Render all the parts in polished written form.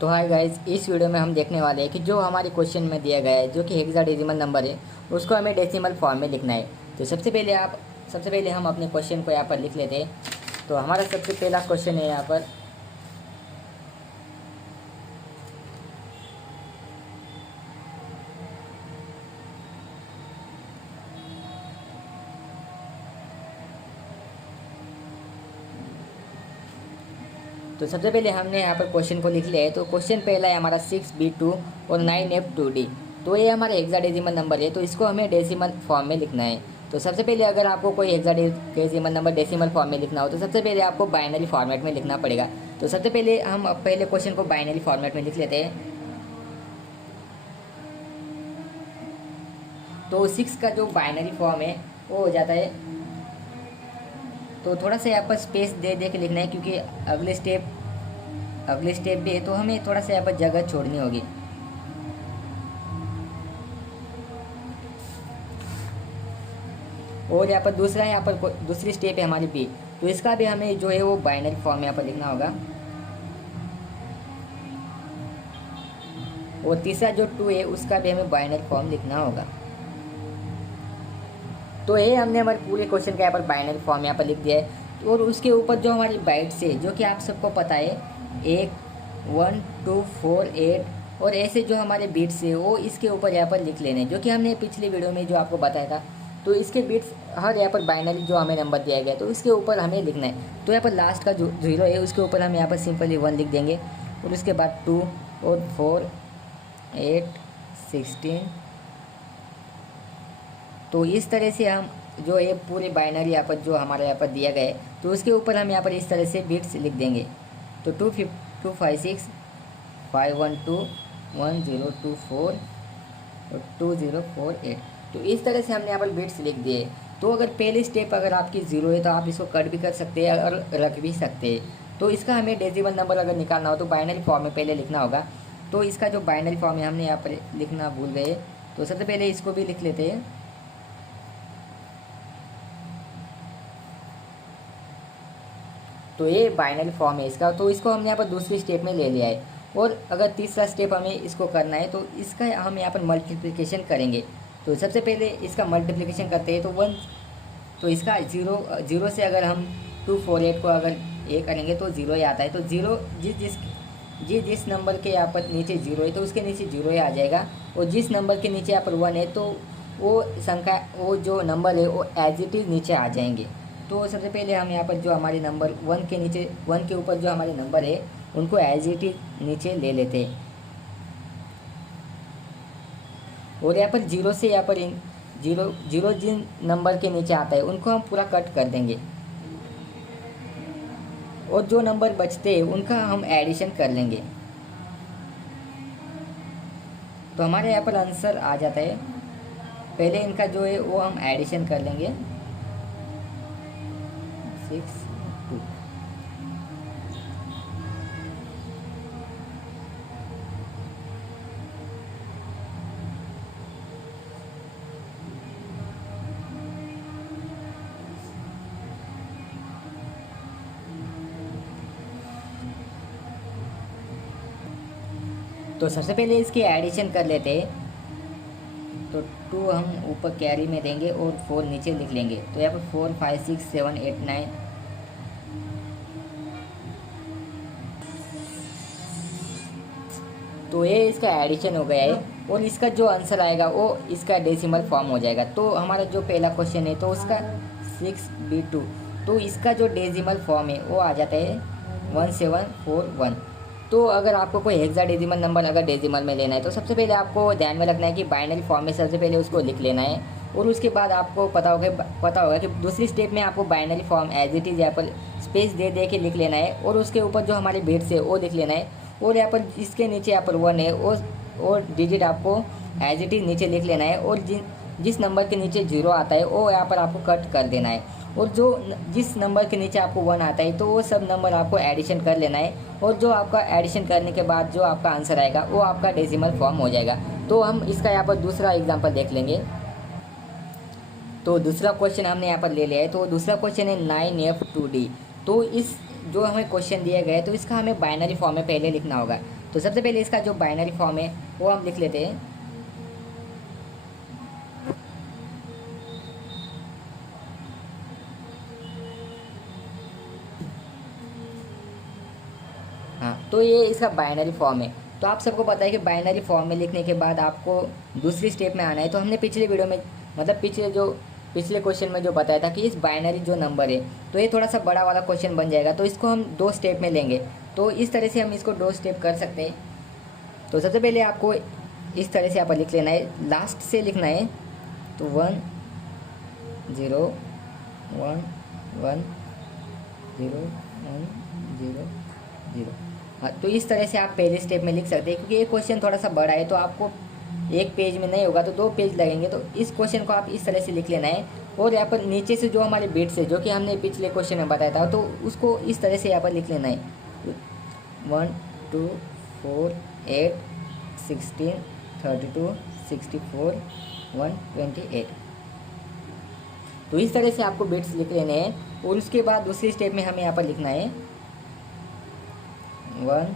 तो hi guys, इस video में हम देखने वाले हैं कि जो हमारे क्वेश्चन में दिया गया है जो कि हेक्साडेसिमल नंबर है उसको हमें डेसिमल फॉर्म में लिखना है। तो सबसे पहले हम अपने क्वेश्चन को यहाँ पर लिख लेते हैं। तो हमारा सबसे पहला क्वेश्चन है यहाँ पर। तो सबसे पहले हमने यहाँ पर क्वेश्चन को लिख लिया है। तो क्वेश्चन पहला है हमारा 6b2 और 9f2d। तो ये हमारा हेक्साडेसिमल नंबर है, तो इसको हमें डेसिमल फॉर्म में लिखना है। तो सबसे पहले अगर आपको कोई हेक्साडेसिमल नंबर डेसिमल फॉर्म में लिखना हो तो सबसे पहले आपको बाइनरी फॉर्मेट में लिखना पड़ेगा। तो सबसे पहले हम पहले क्वेश्चन को बाइनरी फॉर्मेट में लिख लेते हैं। तो 6 का जो बाइनरी फॉर्म है वो हो जाता है, तो थोड़ा सा यहाँ पर स्पेस दे दे के लिखना है क्योंकि अगले स्टेप भी है, तो हमें थोड़ा सा यहाँ पर जगह छोड़नी होगी। और यहाँ पर दूसरी स्टेप है हमारी बी, तो इसका भी हमें जो है वो बाइनरी फॉर्म यहाँ पर लिखना होगा। और तीसरा जो 2 है उसका भी हमें बाइनरी फॉर्म लिखना होगा। तो ये हमने हमारे पूरे क्वेश्चन का यहाँ पर बाइनरी फॉर्म यहाँ पर लिख दिया है। और उसके ऊपर जो हमारी बाइट्स है जो कि आप सबको पता है 1, 1, 2, 4, 8 और ऐसे जो हमारे बीट्स है वो इसके ऊपर यहाँ पर लिख लेने, जो कि हमने पिछली वीडियो में जो आपको बताया था। तो इसके बीट्स हर यहाँ पर बाइनरी जो हमें नंबर दिया गया तो इसके ऊपर हमें लिखना है। तो यहाँ पर लास्ट का जो 0 है उसके ऊपर हम यहाँ पर सिंपली 1 लिख देंगे। और उसके बाद 2 और 4, 8, 16। तो इस तरह से हम जो ये पूरे बाइनरी यहाँ पर जो हमारे यहाँ पर दिया गया है तो उसके ऊपर हम यहाँ पर इस तरह से बिट्स लिख देंगे। तो 256 512 1024 और 2048। तो इस तरह से हमने यहाँ पर बिट्स लिख दिए। तो अगर पहली स्टेप अगर आपकी 0 है तो आप इसको कट भी कर सकते हैं और रख भी सकते हैं। तो इसका हमें डेसिमल नंबर अगर निकालना हो तो बाइनरी फॉर्म में पहले लिखना होगा। तो इसका जो बाइनरी फॉर्म है हमने यहाँ पर लिखना भूल गए, तो सबसे पहले इसको भी लिख लेते हैं। तो ये बाइनरी फॉर्म है इसका, तो इसको हमने यहाँ पर दूसरी स्टेप में ले लिया है। और अगर तीसरा स्टेप हमें इसको करना है तो इसका हम यहाँ पर मल्टीप्लिकेशन करेंगे। तो सबसे पहले इसका मल्टीप्लिकेशन करते हैं। तो 1, तो इसका 0 से अगर हम 248 को अगर ये करेंगे तो 0 ही आता है। तो 0 जिस नंबर के यहाँ पर नीचे 0 है तो उसके नीचे 0 ही आ जाएगा। और जिस नंबर के नीचे यहाँ पर 1 है तो वो जो नंबर है वो एज इट इज़ नीचे आ जाएंगे। तो सबसे पहले हम यहाँ पर जो हमारे नंबर 1 के ऊपर जो हमारे नंबर है उनको एज इट इज नीचे ले लेते हैं। और यहाँ पर 0 से यहाँ पर 0 जिन नंबर के नीचे आता है उनको हम पूरा कट कर देंगे। और जो नंबर बचते हैं उनका हम एडिशन कर लेंगे। तो हमारे यहाँ पर आंसर आ जाता है। पहले इनका जो है वो हम एडिशन कर लेंगे 6, 2। तो सबसे पहले इसकी एडिशन कर लेते हैं। तो 2 हम ऊपर कैरी में देंगे और 4 नीचे लिख लेंगे। तो यहाँ पर 4, 5, 6, 7, 8, 9। तो ये इसका एडिशन हो गया है और इसका जो आंसर आएगा वो इसका डेसिमल फॉर्म हो जाएगा। तो हमारा जो पहला क्वेश्चन है तो उसका 6b2, तो इसका जो डेसिमल फॉर्म है वो आ जाता है 1741। तो अगर आपको कोई हेक्साडेसिमल नंबर अगर डेसिमल में लेना है तो सबसे पहले आपको ध्यान में रखना है कि बाइनरी फॉर्म में सबसे पहले उसको लिख लेना है। और उसके बाद आपको पता होगा कि दूसरी स्टेप में आपको binary form as it is यहाँ पर स्पेस दे दे के लिख लेना है। और उसके ऊपर जो हमारे बिट्स है वो लिख लेना है। और यहाँ पर इसके नीचे यहाँ पर 1 है और डिजिट आपको एज इट इज़ नीचे लिख लेना है। और जिस नंबर के नीचे 0 आता है वो यहाँ पर आपको कट कर देना है। और जिस नंबर के नीचे आपको 1 आता है तो वो सब नंबर आपको एडिशन कर लेना है। और जो आपका एडिशन करने के बाद जो आपका आंसर आएगा वो आपका डेसिमल फॉर्म हो जाएगा। तो हम इसका यहाँ पर दूसरा एग्जांपल देख लेंगे। तो दूसरा क्वेश्चन हमने यहाँ पर ले लिया है। तो दूसरा क्वेश्चन है 9f2d। तो इस जो हमें क्वेश्चन दिया गया है तो इसका हमें बाइनरी फॉर्म में पहले लिखना होगा। तो सबसे पहले इसका जो बाइनरी फॉर्म है वो हम लिख लेते हैं। हाँ, तो ये इसका बाइनरी फॉर्म है। तो आप सबको पता है कि बाइनरी फॉर्म में लिखने के बाद आपको दूसरी स्टेप में आना है। तो हमने पिछले वीडियो में मतलब पिछले क्वेश्चन में जो बताया था कि इस बाइनरी जो नंबर है तो ये थोड़ा सा बड़ा वाला क्वेश्चन बन जाएगा, तो इसको हम 2 स्टेप में लेंगे। तो इस तरह से हम इसको 2 स्टेप कर सकते हैं। तो सबसे पहले आपको इस तरह से यहाँ पर लिख लेना है, लास्ट से लिखना है। तो 1 0 1 1 0 1 0 0। हाँ, तो इस तरह से आप पहले स्टेप में लिख सकते हैं। क्योंकि ये क्वेश्चन थोड़ा सा बड़ा है तो आपको एक पेज में नहीं होगा तो 2 पेज लगेंगे। तो इस क्वेश्चन को आप इस तरह से लिख लेना है। और यहाँ पर नीचे से जो हमारे बिट्स है जो कि हमने पिछले क्वेश्चन में बताया था तो उसको इस तरह से यहाँ पर लिख लेना है। 1 2 4 8 16 32 64 128। तो इस तरह से आपको बिट्स लिख लेने हैं। और उसके बाद दूसरी स्टेप में हमें यहाँ पर लिखना है 1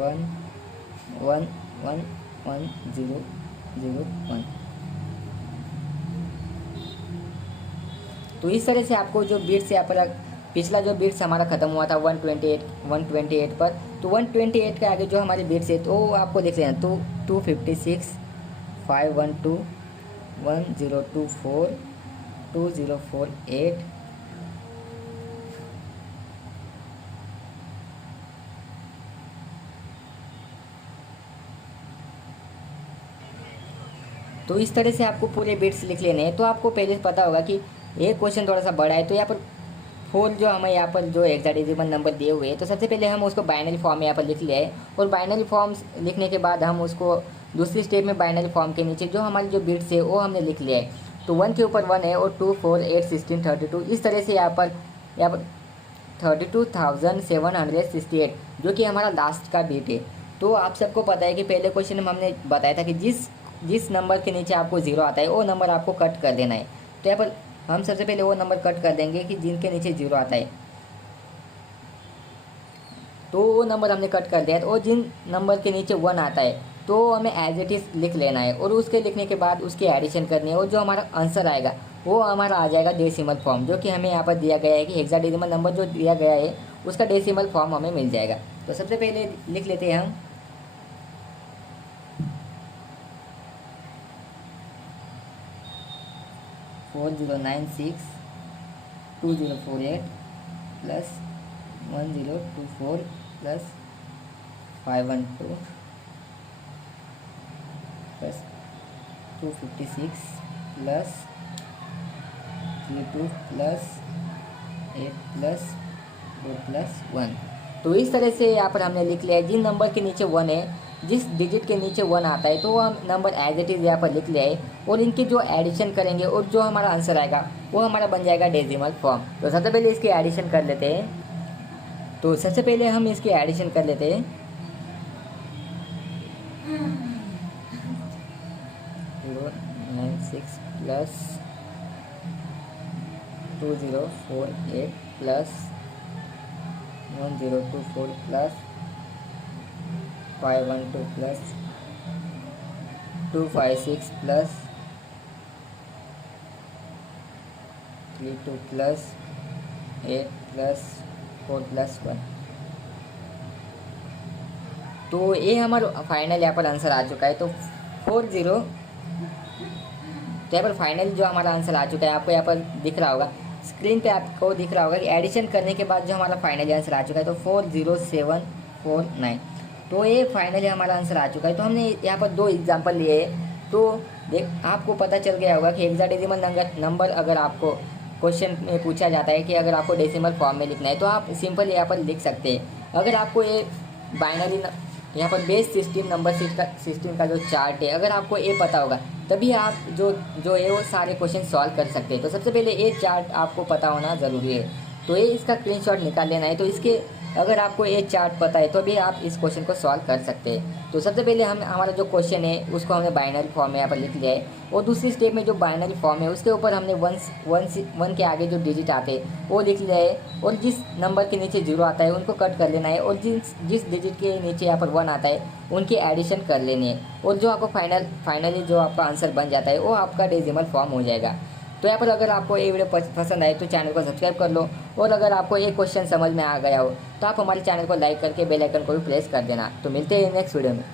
1 1 1 1 0 0 1। तो इस तरह से आपको जो बिट्स यहाँ पर पिछला जो बिट्स हमारा ख़त्म हुआ था 128 पर, तो 128 के आगे जो हमारे बिट्स है तो आपको देख लेना। तो 256 512 1024 2048 तो इस तरह से आपको पूरे बिट्स लिख लेने हैं। तो आपको पहले पता होगा कि ये क्वेश्चन थोड़ा सा बड़ा है। तो यहाँ पर 4 जो हमें यहाँ पर जो हेक्साडेसिमल नंबर दिए हुए हैं तो सबसे पहले हम उसको बाइनरी फॉर्म में यहाँ पर लिख लिया है। और बाइनरी फॉर्म लिखने के बाद हम उसको दूसरी स्टेप में बाइनरी फॉर्म के नीचे जो हमारी जो बिट्स है वो हमने लिख लिया है। तो 1 के ऊपर 1 है और 2 4 8 16 32 इस तरह से यहाँ पर 32,768 जो कि हमारा लास्ट का बिट है। तो आप सबको पता है कि पहले क्वेश्चन में हमने बताया था कि जिस नंबर के नीचे आपको 0 आता है वो नंबर आपको कट कर देना है। तो यहाँ पर हम सबसे पहले वो नंबर कट कर देंगे कि जिनके नीचे 0 आता है। तो वो नंबर हमने कट कर दिया है। और जिन नंबर के नीचे 1 आता है तो हमें एज इट इज़ लिख लेना है। और उसके लिखने के बाद उसकी एडिशन करनी है और जो हमारा आंसर आएगा वो हमारा आ जाएगा डेसिमल फॉर्म, जो कि हमें यहाँ पर दिया गया है कि हेक्साडेसिमल नंबर जो दिया गया है उसका डेसिमल फॉर्म हमें मिल जाएगा। तो सबसे पहले लिख लेते हैं हम 4096 2048 plus 1024 plus 512 plus 256 plus 32 plus 8 plus 4 plus 1। तो इस तरह से यहाँ पर हमने लिख लिया है। जिन नंबर के नीचे 1 है, जिस डिजिट के नीचे 1 आता है तो वो हम नंबर एज इट इज़ यहाँ पर लिख लिया है। और इनकी जो एडिशन करेंगे और जो हमारा आंसर आएगा वो हमारा बन जाएगा डेसिमल फॉर्म। तो सबसे पहले इसकी एडिशन कर लेते हैं। तो सबसे पहले हम इसकी एडिशन कर लेते हैं। 096 plus 2048 plus 1024 plus 512 plus 256 plus 32 plus 8 plus 4 plus 1। तो ये हमारा फाइनल यहाँ पर आंसर आ चुका है। तो 40 तो यहाँ पर फाइनल जो हमारा आंसर आ चुका है आपको यहाँ पर दिख रहा होगा, स्क्रीन पे आपको दिख रहा होगा कि एडिशन करने के बाद जो हमारा फाइनल आंसर आ चुका है तो 40749। तो ये फाइनली हमारा आंसर आ चुका है। तो हमने यहाँ पर 2 एग्जांपल लिए हैं। तो देख आपको पता चल गया होगा कि हेक्साडेसिमल नंबर अगर आपको क्वेश्चन में पूछा जाता है कि अगर आपको डेसिमल फॉर्म में लिखना है तो आप सिंपल यहाँ पर लिख सकते हैं। अगर आपको ये बाइनरी यहाँ पर बेस सिस्टम नंबर सिस्टम का जो चार्ट है अगर आपको ये पता होगा तभी आप जो है वो सारे क्वेश्चन सॉल्व कर सकते हैं। तो सबसे पहले ये चार्ट आपको पता होना ज़रूरी है। तो ये इसका स्क्रीनशॉट निकाल लेना है। तो इसके अगर आपको ये चार्ट पता है तो भी आप इस क्वेश्चन को सॉल्व कर सकते हैं। तो सबसे पहले हम हमारा जो क्वेश्चन है उसको हमने बाइनरी फॉर्म में यहाँ पर लिख लिया है, और दूसरी स्टेप में जो बाइनरी फॉर्म है उसके ऊपर हमने वन के आगे जो डिजिट आते हैं वो लिख लिया है, और जिस नंबर के नीचे 0 आता है उनको कट कर लेना है, और जिस डिजिट के नीचे यहाँ पर 1 आता है उनकी एडिशन कर लेनी है, और जो आपको फाइनली जो आपका आंसर बन जाता है वो आपका डेसिमल फॉर्म हो जाएगा। तो यहाँ पर अगर आपको ये वीडियो पसंद आए तो चैनल को सब्सक्राइब कर लो, और अगर आपको ये क्वेश्चन समझ में आ गया हो तो आप हमारे चैनल को लाइक करके बेल आइकन को भी प्रेस कर देना। तो मिलते हैं नेक्स्ट वीडियो में।